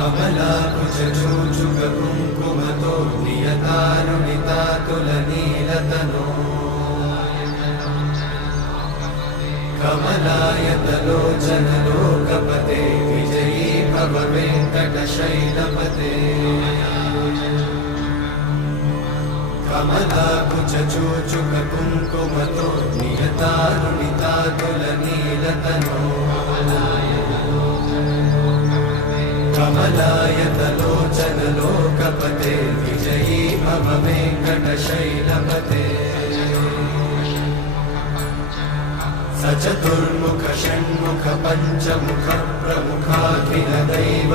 कमलाकुचूचुककुङ्कुमतो नियतारुणितातुलनीलतनो कमलायतलोचनलोकपते विजयी भव वेङ्कटशैलपते कमलाकुचूचुककुङ्कुमतो नियतारुणितातुलनीलतनो कमलायतलोचनलोकपते विजयी भव वेङ्कटशैलपते सचतुर्मुख षण्मुख पञ्चमुख प्रमुखाखिल दैव